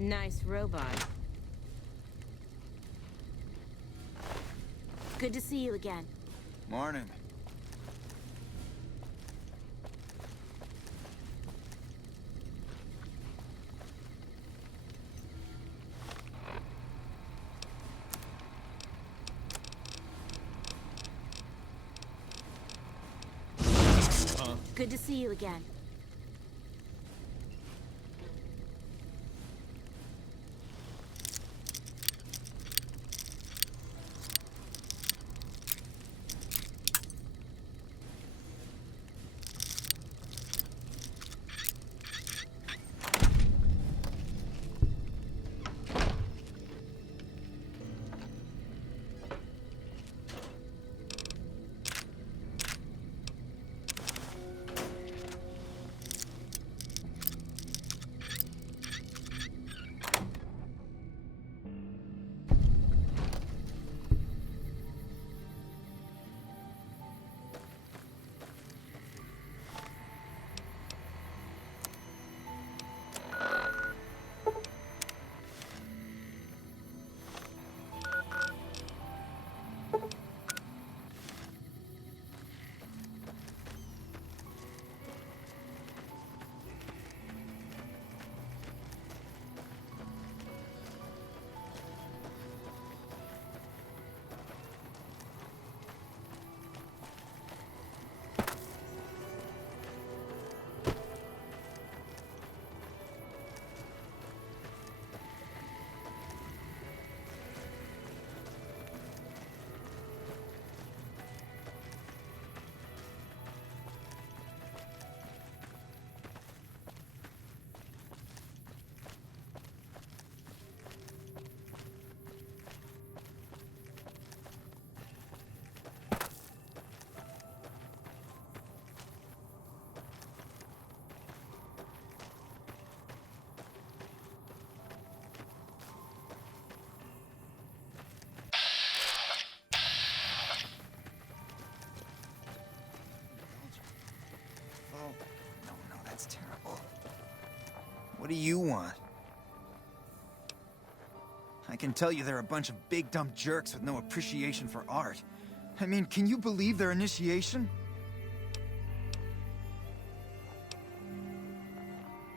Nice robot. Good to see you again. Morning. Good to see you again. No, that's terrible. What do you want? I can tell you they're a bunch of big dumb jerks with no appreciation for art. I mean, can you believe their initiation?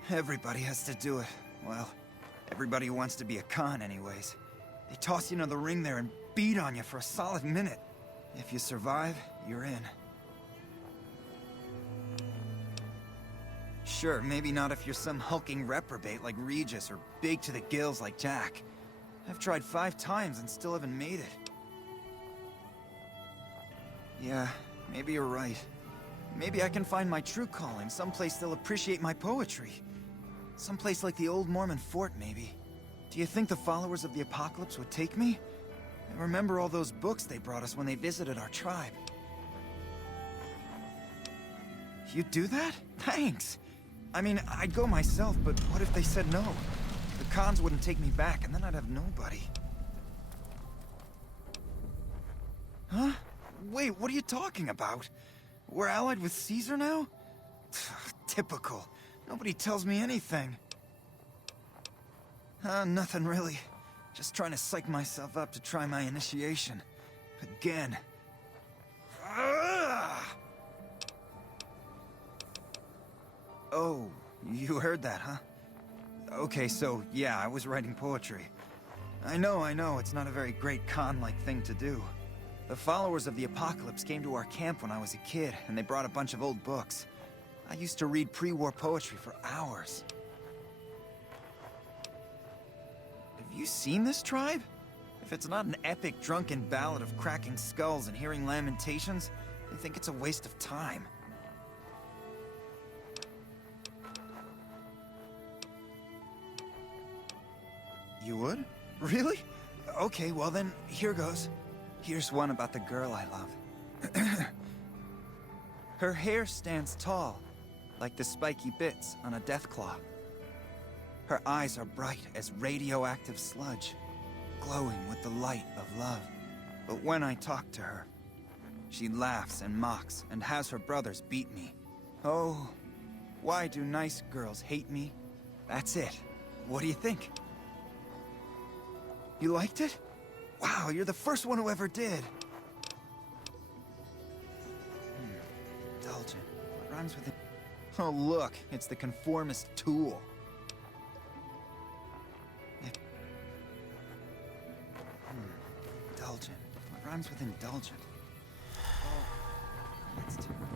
Everybody has to do it. Well, everybody who wants to be a con anyways. They toss you into the ring there and beat on you for a solid minute. If you survive, you're in. Sure, maybe not if you're some hulking reprobate like Regis or big to the gills like Jack. I've tried 5 times and still haven't made it. Yeah, maybe you're right. Maybe I can find my true calling, someplace they'll appreciate my poetry. Someplace like the old Mormon fort, maybe. Do you think the followers of the apocalypse would take me? I remember all those books they brought us when they visited our tribe. You'd do that? Thanks! I mean, I'd go myself, but what if they said no? The cons wouldn't take me back, and then I'd have nobody. Huh? Wait, what are you talking about? We're allied with Caesar now? Typical. Nobody tells me anything. Nothing really. Just trying to psych myself up to try my initiation. Again. Oh, you heard that, huh? Okay, so, yeah, I was writing poetry. I know, it's not a very great con-like thing to do. The followers of the apocalypse came to our camp when I was a kid, and they brought a bunch of old books. I used to read pre-war poetry for hours. Have you seen this tribe? If it's not an epic drunken ballad of cracking skulls and hearing lamentations, they think it's a waste of time. You would? Really? Okay, well then, here goes. Here's one about the girl I love. Her hair stands tall, like the spiky bits on a deathclaw. Her eyes are bright as radioactive sludge, glowing with the light of love. But when I talk to her, she laughs and mocks and has her brothers beat me. Oh, why do nice girls hate me? That's it. What do you think? You liked it? Wow, you're the first one who ever did. Indulgent. What rhymes with it? Oh, look, it's the conformist tool. Indulgent. What rhymes with indulgent? Oh, that's terrible.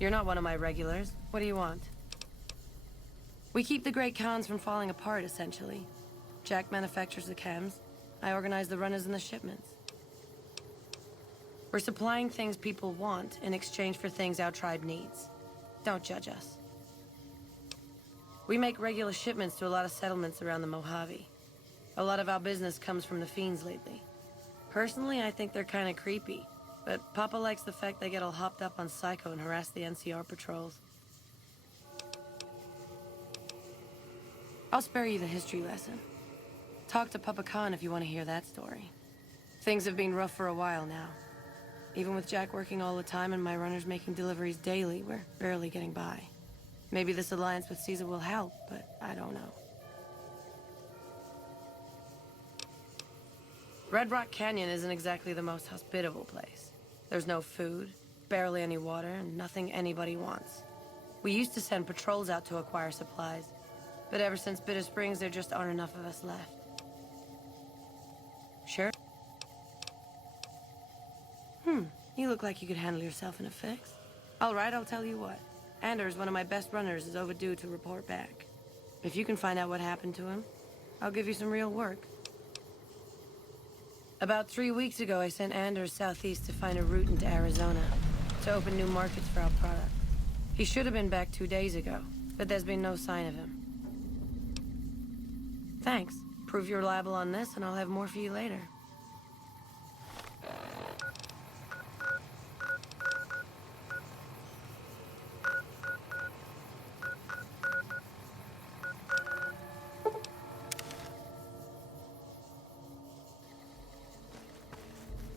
You're not one of my regulars. What do you want? We keep the Great Khans from falling apart, essentially. Jack manufactures the chems. I organize the runners and the shipments. We're supplying things people want in exchange for things our tribe needs. Don't judge us. We make regular shipments to a lot of settlements around the Mojave. A lot of our business comes from the Fiends lately. Personally, I think they're kinda creepy. But Papa likes the fact they get all hopped up on Psycho and harass the NCR patrols. I'll spare you the history lesson. Talk to Papa Khan if you want to hear that story. Things have been rough for a while now. Even with Jack working all the time and my runners making deliveries daily, we're barely getting by. Maybe this alliance with Caesar will help, but I don't know. Red Rock Canyon isn't exactly the most hospitable place. There's no food, barely any water, and nothing anybody wants. We used to send patrols out to acquire supplies, but ever since Bitter Springs, there just aren't enough of us left. Sure? You look like you could handle yourself in a fix. All right, I'll tell you what. Anders, one of my best runners, is overdue to report back. If you can find out what happened to him, I'll give you some real work. About 3 weeks ago, I sent Anders southeast to find a route into Arizona, to open new markets for our product. He should have been back 2 days ago, but there's been no sign of him. Thanks. Prove you're reliable on this, and I'll have more for you later.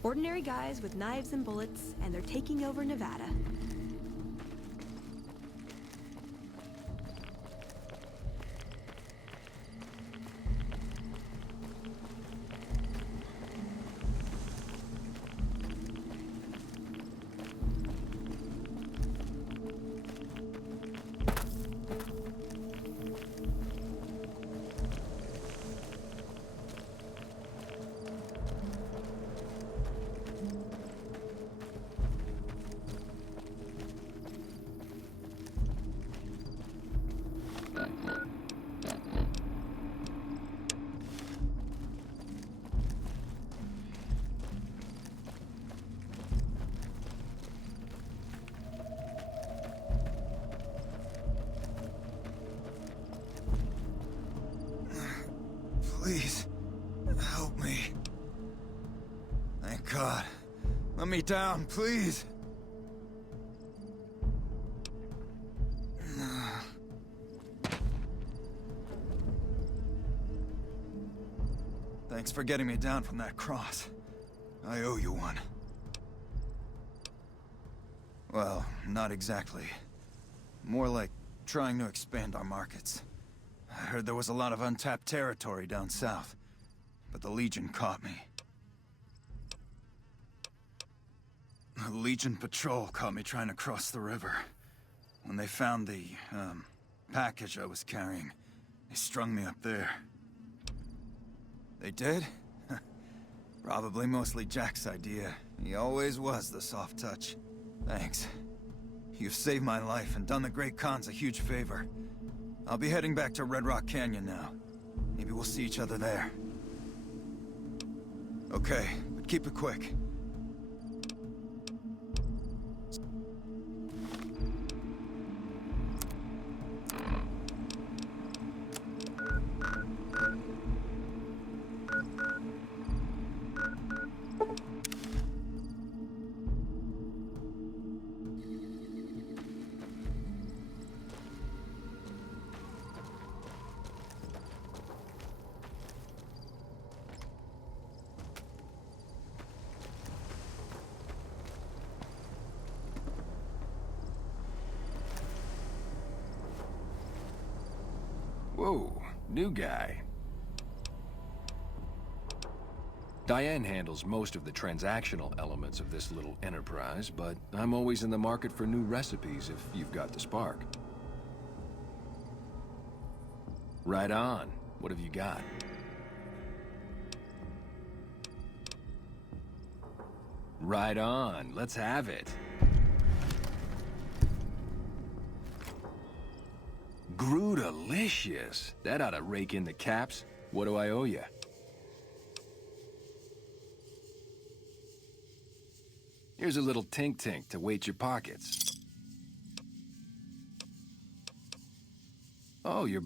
Ordinary guys with knives and bullets, and they're taking over Nevada. Please, help me. Thank God. Let me down, please. Thanks for getting me down from that cross. I owe you one. Well, not exactly. More like trying to expand our markets. I heard there was a lot of untapped territory down south, but the Legion caught me. The Legion patrol caught me trying to cross the river. When they found the, package I was carrying, they strung me up there. They did? Probably mostly Jack's idea. He always was the soft touch. Thanks. You've saved my life and done the Great Khans a huge favor. I'll be heading back to Red Rock Canyon now. Maybe we'll see each other there. Okay, but keep it quick. New guy. Diane handles most of the transactional elements of this little enterprise, but I'm always in the market for new recipes if you've got the spark. Right on. What have you got? Right on. Let's have it. Grootalicious. That ought to rake in the caps. What do I owe you? Here's a little tink-tink to weight your pockets. Oh, you're...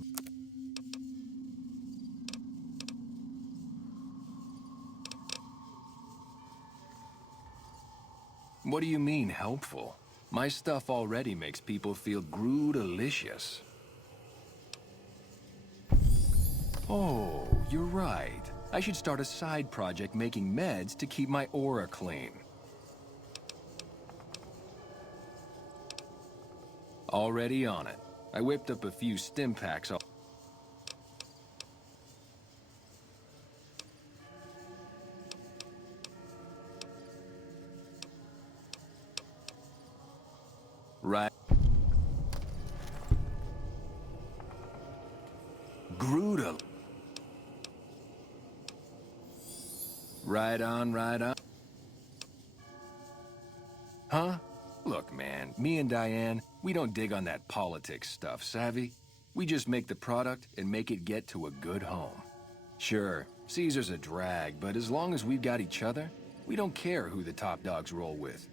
What do you mean, helpful? My stuff already makes people feel grootalicious. Oh, you're right. I should start a side project making meds to keep my aura clean. Already on it. I whipped up a few stim packs. Right. Grutal. Right on, right on. Huh? Look, man, me and Diane, we don't dig on that politics stuff, savvy? We just make the product and make it get to a good home. Sure, Caesar's a drag, but as long as we've got each other, we don't care who the top dogs roll with.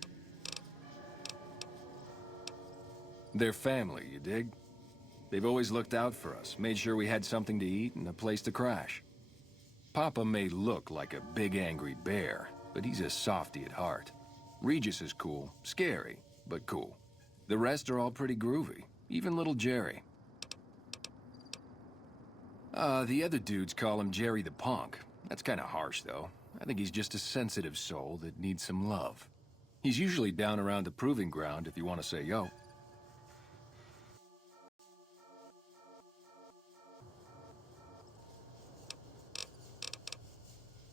They're family, you dig? They've always looked out for us, made sure we had something to eat and a place to crash. Papa may look like a big angry bear, but he's a softy at heart. Regis is cool, scary, but cool. The rest are all pretty groovy, even little Jerry. The other dudes call him Jerry the Punk. That's kinda harsh, though. I think he's just a sensitive soul that needs some love. He's usually down around the proving ground if you want to say yo.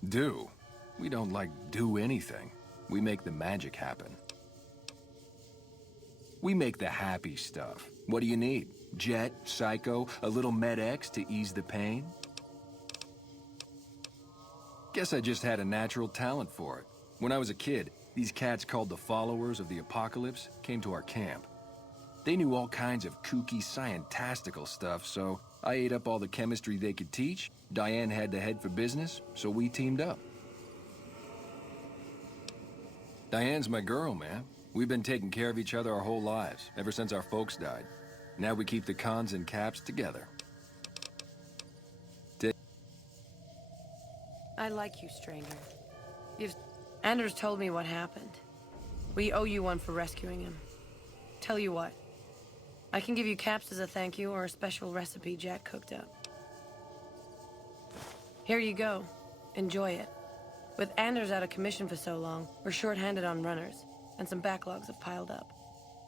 Do. We don't, do anything. We make the magic happen. We make the happy stuff. What do you need? Jet, Psycho, a little Med-X to ease the pain? Guess I just had a natural talent for it. When I was a kid, these cats called the Followers of the Apocalypse came to our camp. They knew all kinds of kooky, scientistical stuff, so I ate up all the chemistry they could teach. Diane had to head for business, so we teamed up. Diane's my girl, man. We've been taking care of each other our whole lives, ever since our folks died. Now we keep the cons and caps together. I like you, stranger. Anders told me what happened. We owe you one for rescuing him. Tell you what. I can give you caps as a thank you or a special recipe Jack cooked up. Here you go. Enjoy it. With Anders out of commission for so long, we're short-handed on runners, and some backlogs have piled up.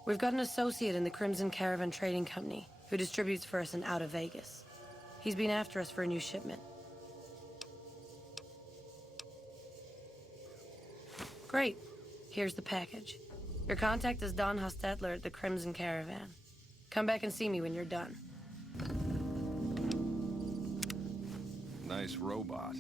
We've got an associate in the Crimson Caravan Trading Company who distributes for us in out of Vegas. He's been after us for a new shipment. Great. Here's the package. Your contact is Don Hostetler at the Crimson Caravan. Come back and see me when you're done. Nice robot.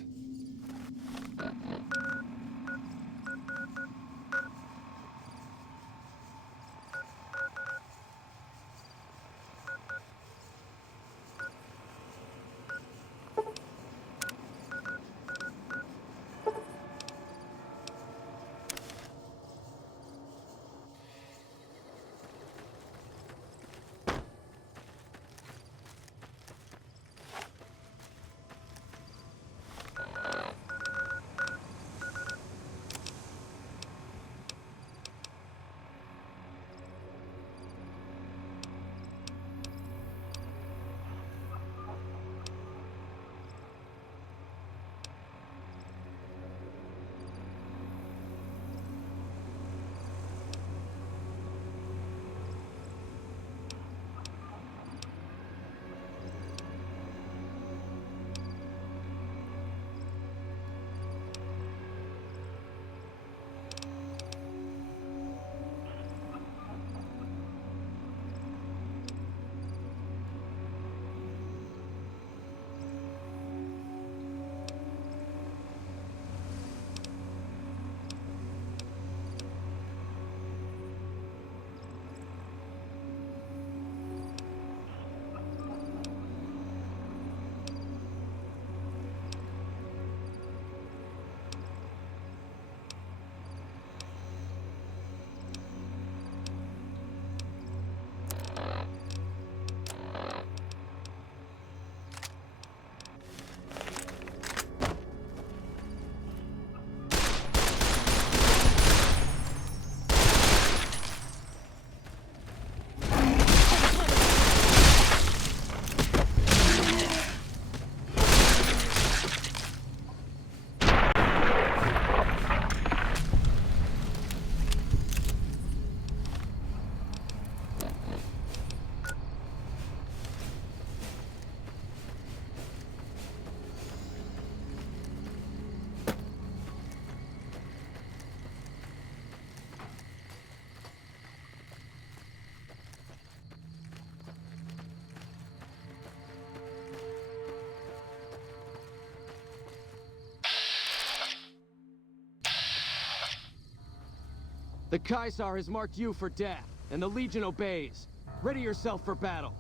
The Caesar has marked you for death, and the Legion obeys. Ready yourself for battle.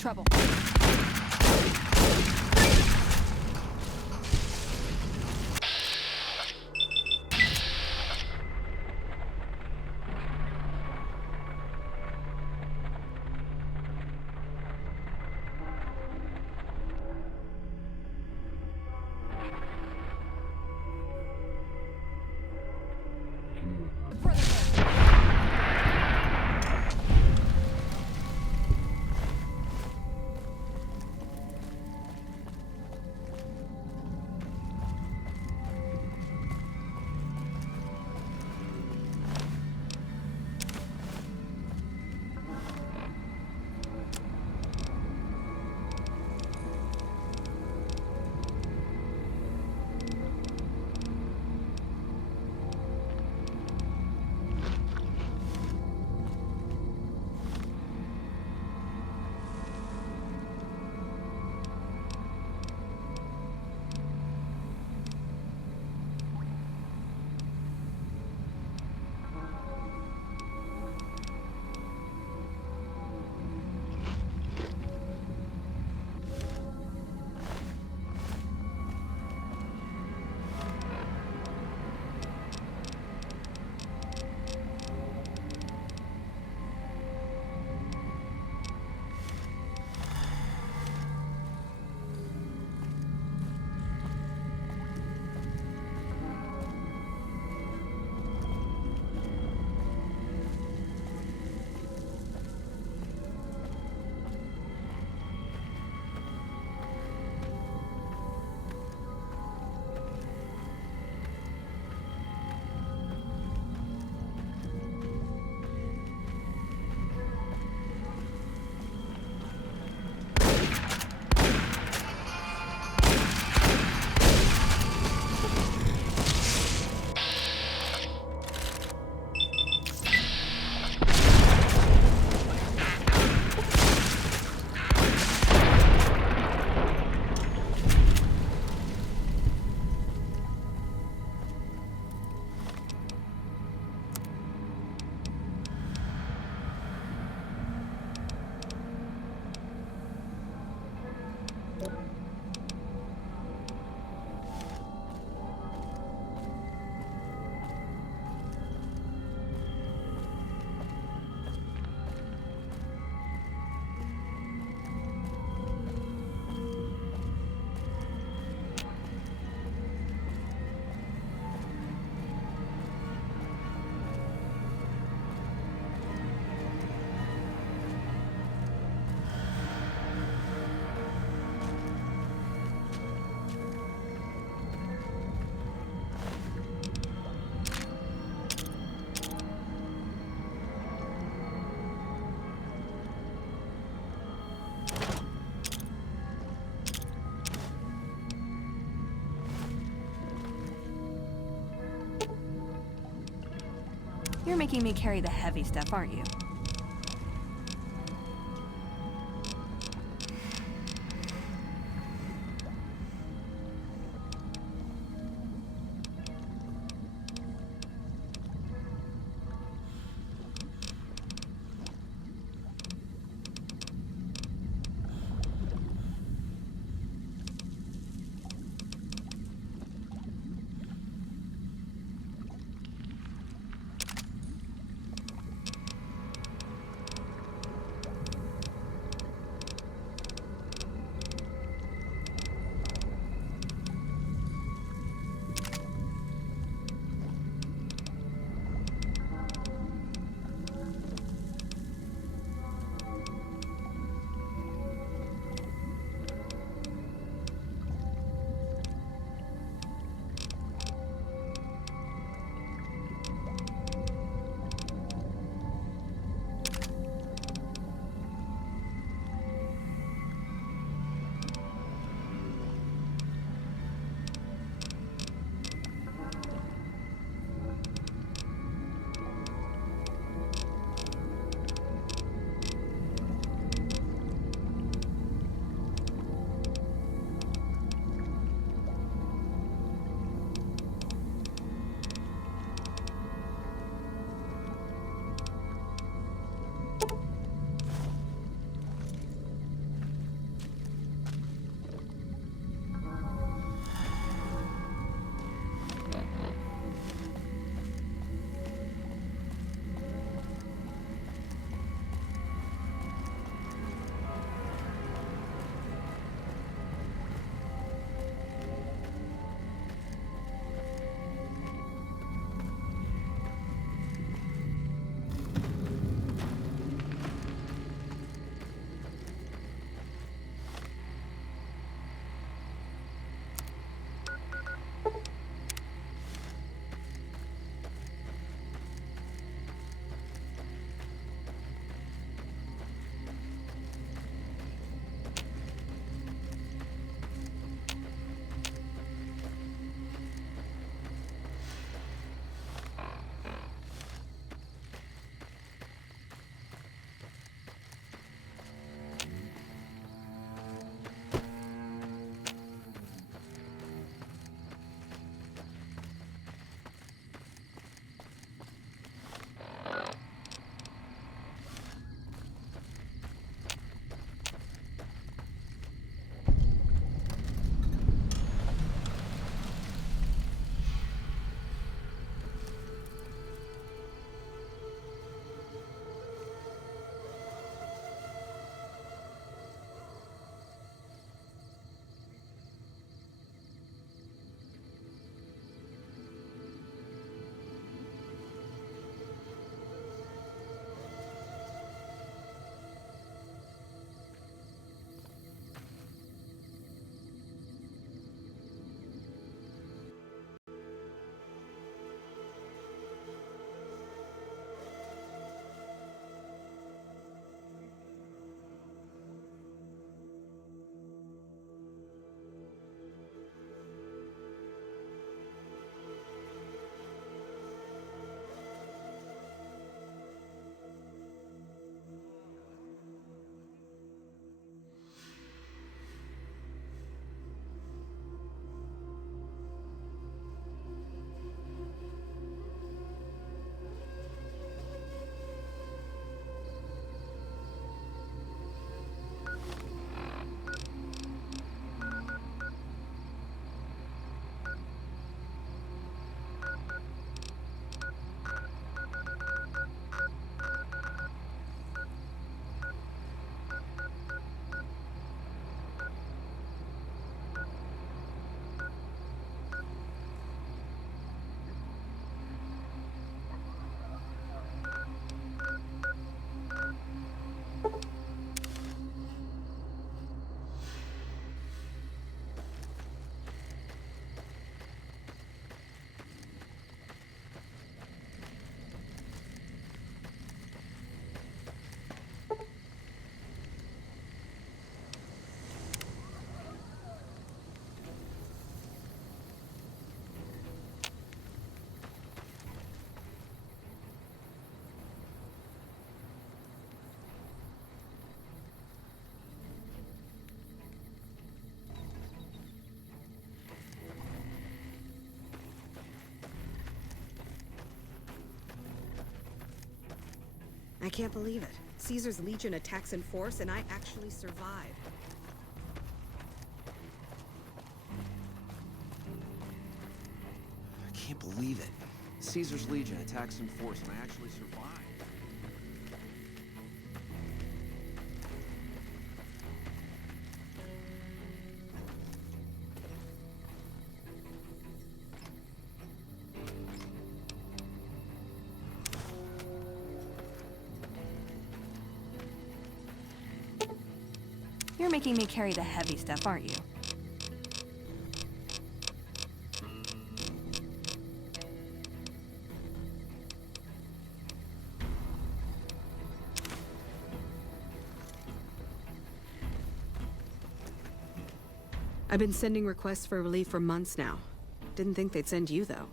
Trouble. You're making me carry the heavy stuff, aren't you? I can't believe it. Caesar's Legion attacks in force, and I actually survive. I can't believe it. Caesar's Legion attacks in force, and I actually survived. You're making me carry the heavy stuff, aren't you? I've been sending requests for relief for months now. Didn't think they'd send you, though.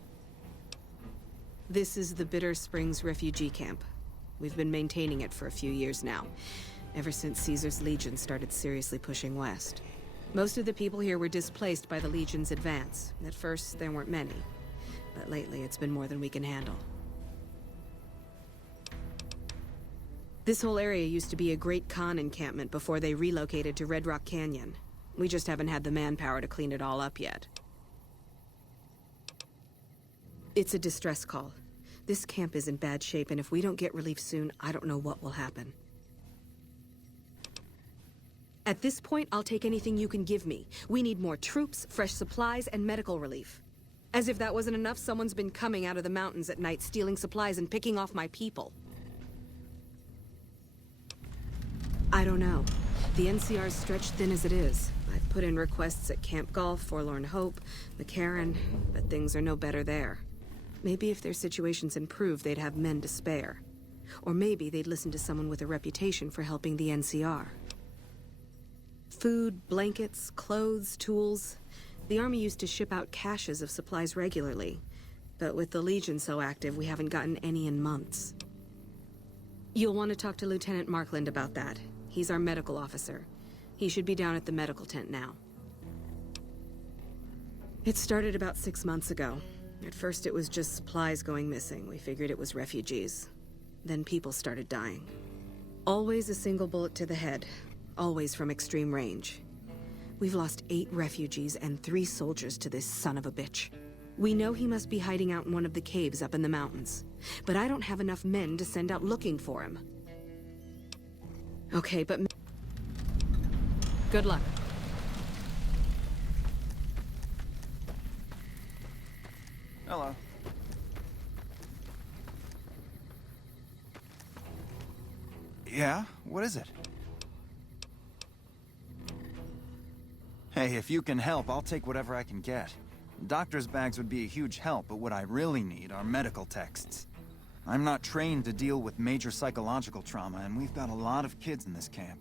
This is the Bitter Springs refugee camp. We've been maintaining it for a few years now, ever since Caesar's Legion started seriously pushing west. Most of the people here were displaced by the Legion's advance. At first, there weren't many, but lately it's been more than we can handle. This whole area used to be a Great Khan encampment before they relocated to Red Rock Canyon. We just haven't had the manpower to clean it all up yet. It's a distress call. This camp is in bad shape, and if we don't get relief soon, I don't know what will happen. At this point, I'll take anything you can give me. We need more troops, fresh supplies, and medical relief. As if that wasn't enough, someone's been coming out of the mountains at night, stealing supplies and picking off my people. I don't know. The NCR's stretched thin as it is. I've put in requests at Camp Golf, Forlorn Hope, McCarran, but things are no better there. Maybe if their situations improved, they'd have men to spare. Or maybe they'd listen to someone with a reputation for helping the NCR. Food, blankets, clothes, tools. The Army used to ship out caches of supplies regularly. But with the Legion so active, we haven't gotten any in months. You'll want to talk to Lieutenant Markland about that. He's our medical officer. He should be down at the medical tent now. It started about 6 months ago. At first it was just supplies going missing. We figured it was refugees. Then people started dying. Always a single bullet to the head. Always from extreme range. We've lost 8 refugees and 3 soldiers to this son of a bitch. We know he must be hiding out in one of the caves up in the mountains. But I don't have enough men to send out looking for him. Okay, but... Good luck. Hello. Yeah? What is it? Hey, if you can help, I'll take whatever I can get. Doctor's bags would be a huge help, but what I really need are medical texts. I'm not trained to deal with major psychological trauma, and we've got a lot of kids in this camp.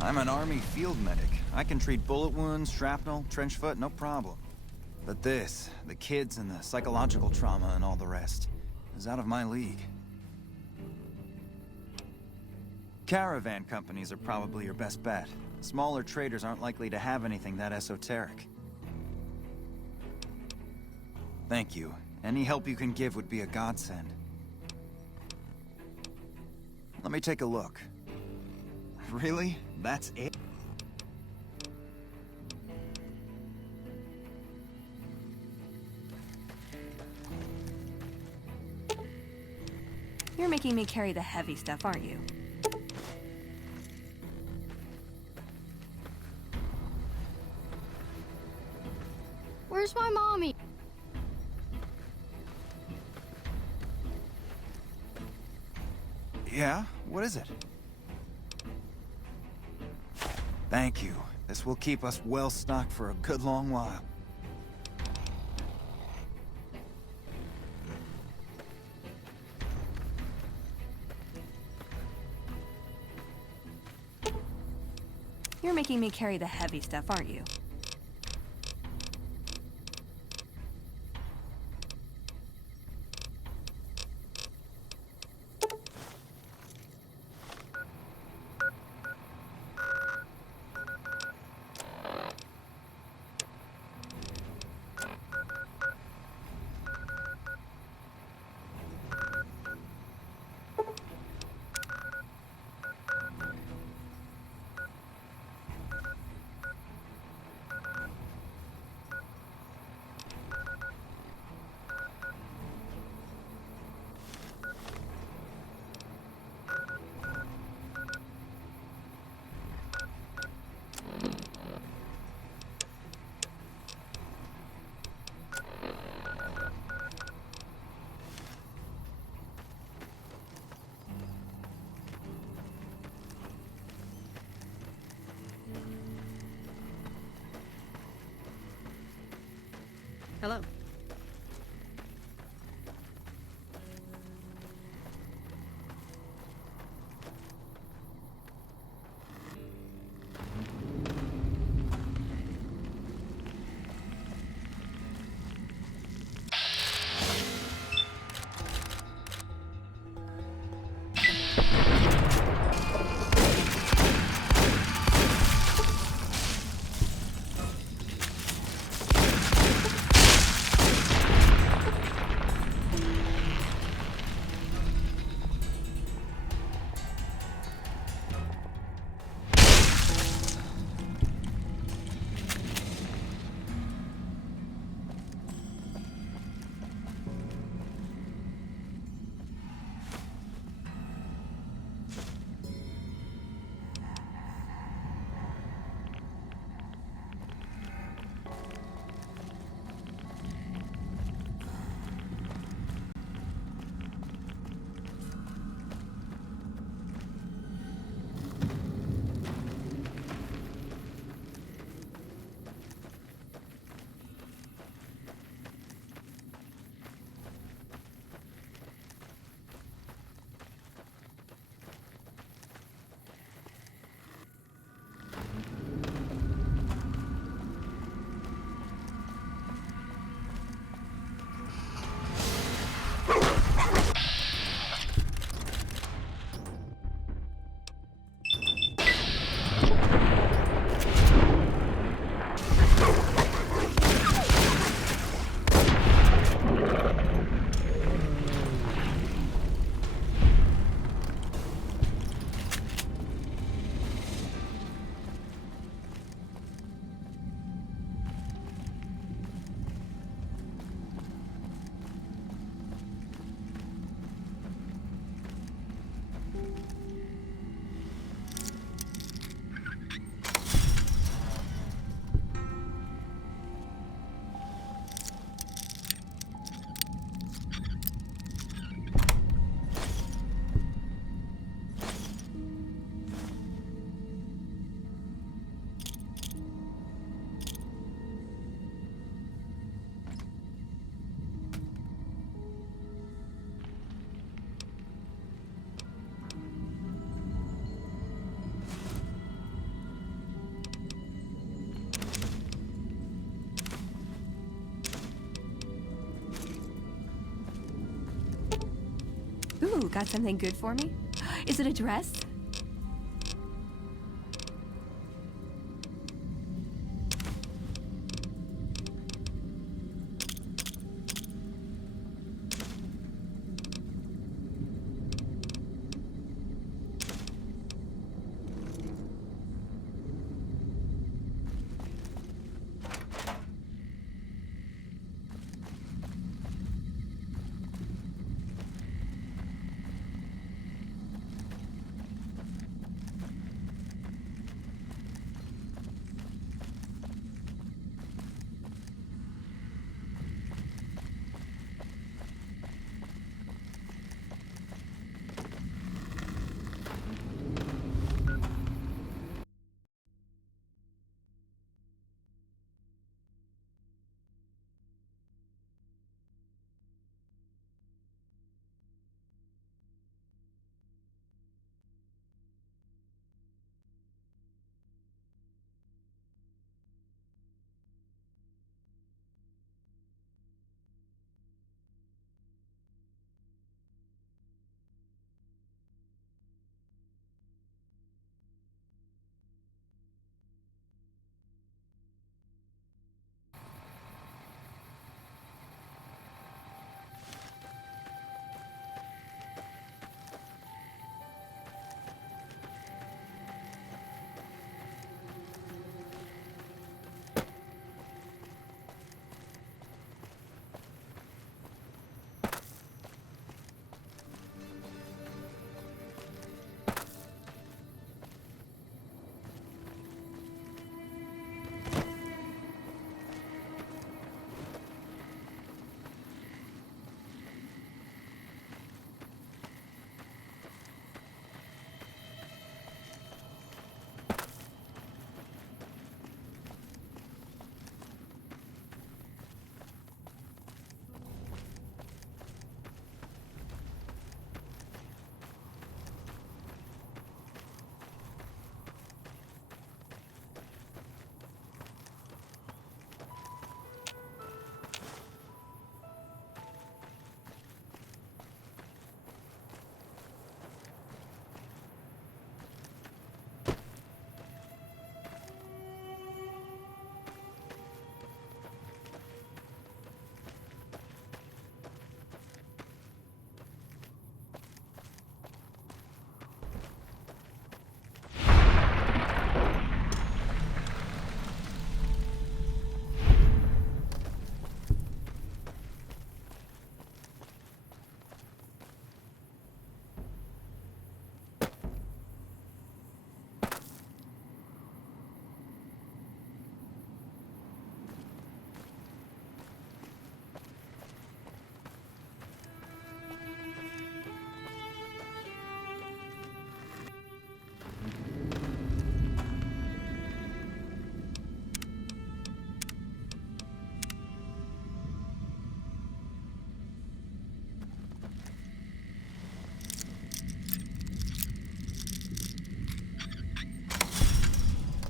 I'm an Army field medic. I can treat bullet wounds, shrapnel, trench foot, no problem. But this, the kids and the psychological trauma and all the rest, is out of my league. Caravan companies are probably your best bet. Smaller traders aren't likely to have anything that esoteric. Thank you. Any help you can give would be a godsend. Let me take a look. Really? That's it? You're making me carry the heavy stuff, aren't you? Where's my mommy? Yeah? What is it? Thank you. This will keep us well stocked for a good long while. You're making me carry the heavy stuff, aren't you? Hello. Ooh, got something good for me? Is it a dress?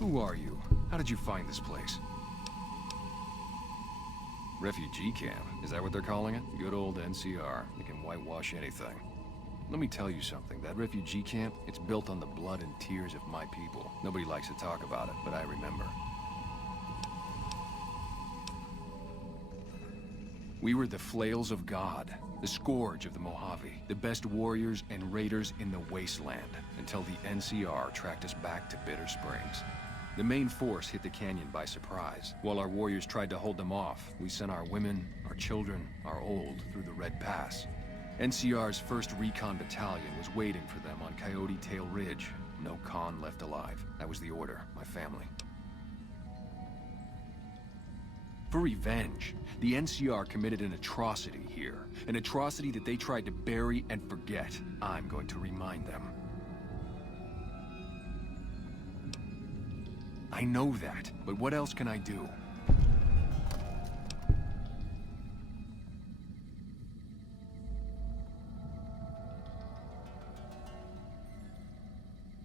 Who are you? How did you find this place? Refugee camp? Is that what they're calling it? Good old NCR. They can whitewash anything. Let me tell you something. That refugee camp, it's built on the blood and tears of my people. Nobody likes to talk about it, but I remember. We were the flails of God, the scourge of the Mojave, the best warriors and raiders in the wasteland, until the NCR tracked us back to Bitter Springs. The main force hit the canyon by surprise. While our warriors tried to hold them off, we sent our women, our children, our old through the Red Pass. NCR's 1st Recon Battalion was waiting for them on Coyote Tail Ridge. No con left alive. That was the order, my family. For revenge, the NCR committed an atrocity here. An atrocity that they tried to bury and forget. I'm going to remind them. I know that, but what else can I do?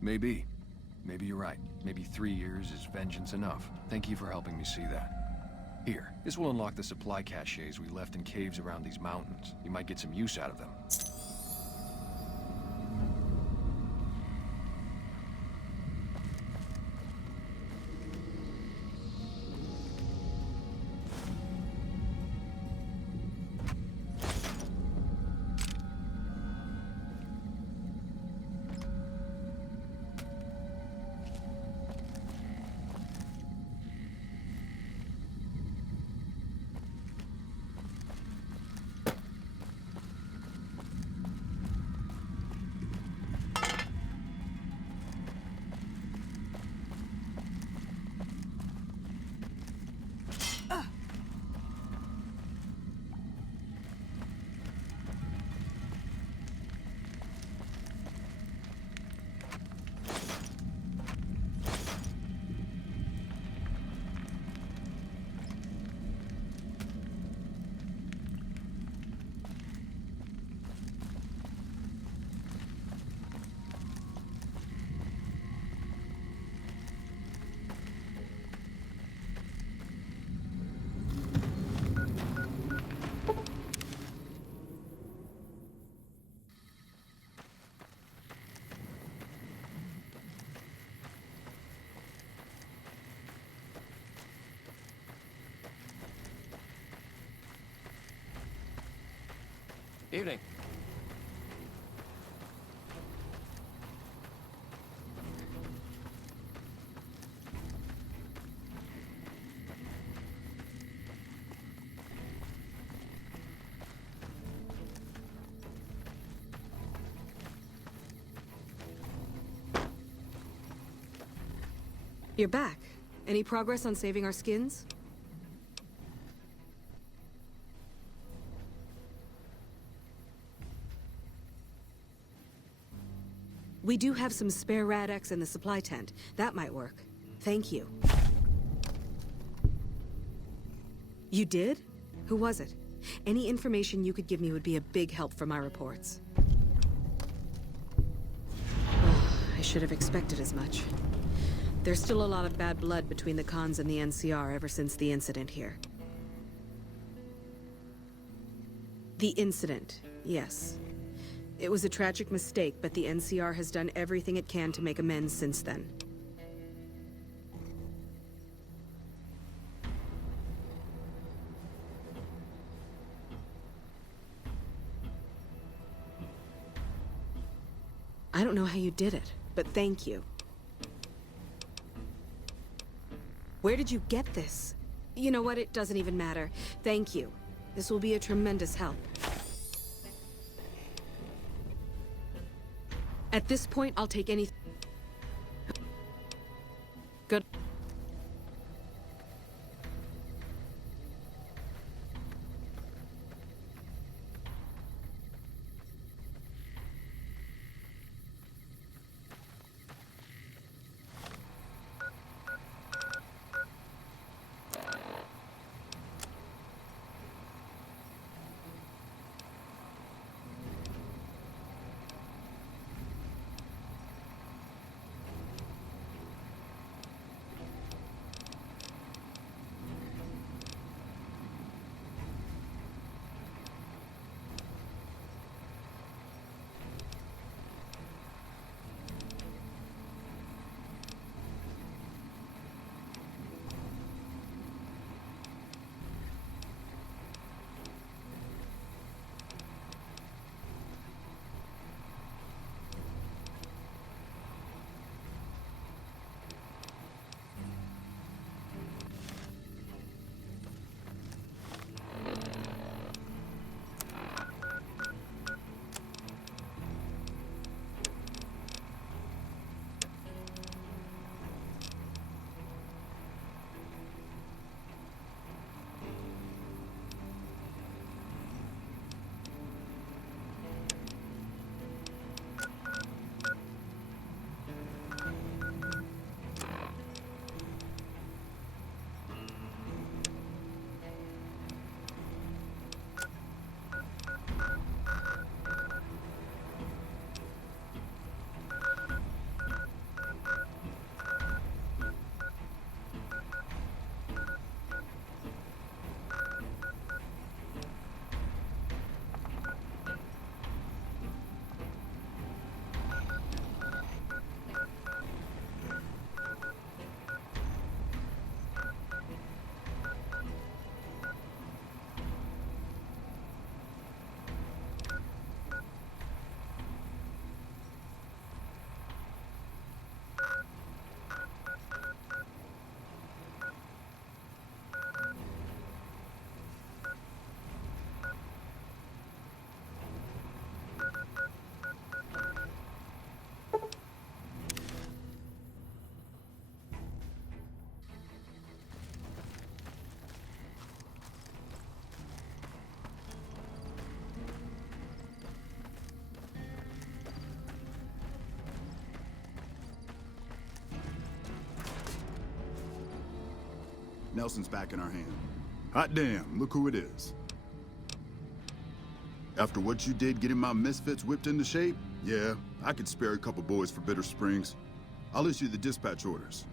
Maybe. Maybe you're right. Maybe 3 years is vengeance enough. Thank you for helping me see that. Here, this will unlock the supply caches we left in caves around these mountains. You might get some use out of them. Evening. You're back. Any progress on saving our skins? We do have some spare Rad-X in the supply tent. That might work. Thank you. You did? Who was it? Any information you could give me would be a big help for my reports. I should have expected as much. There's still a lot of bad blood between the Khans and the NCR ever since the incident here. The incident, yes. It was a tragic mistake, but the NCR has done everything it can to make amends since then. I don't know how you did it, but thank you. Where did you get this? You know what? It doesn't even matter. Thank you. This will be a tremendous help. At this point, I'll take anything. Good. Nelson's back in our hand. Hot damn, look who it is. After what you did getting my misfits whipped into shape, yeah, I could spare a couple boys for Bitter Springs. I'll issue the dispatch orders.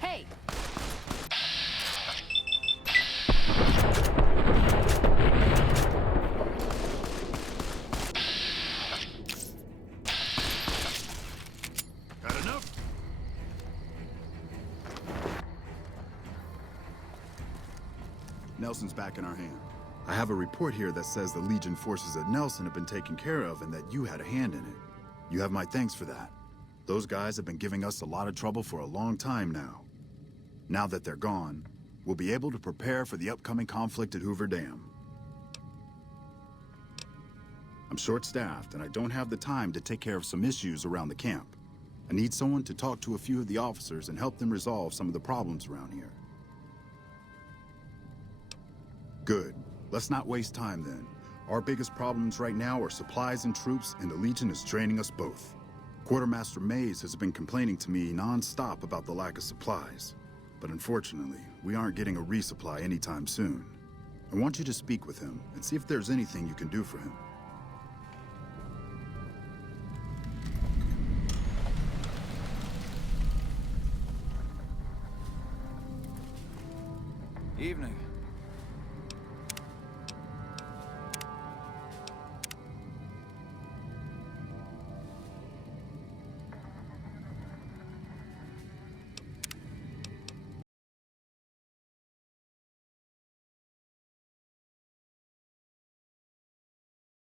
Hey! Had enough? Nelson's back in our hand. I have a report here that says the Legion forces at Nelson have been taken care of and that you had a hand in it. You have my thanks for that. Those guys have been giving us a lot of trouble for a long time now. Now that they're gone, we'll be able to prepare for the upcoming conflict at Hoover Dam. I'm short-staffed and I don't have the time to take care of some issues around the camp. I need someone to talk to a few of the officers and help them resolve some of the problems around here. Good. Let's not waste time then. Our biggest problems right now are supplies and troops, and the Legion is draining us both. Quartermaster Mays has been complaining to me non-stop about the lack of supplies. But unfortunately, we aren't getting a resupply anytime soon. I want you to speak with him and see if there's anything you can do for him. Evening.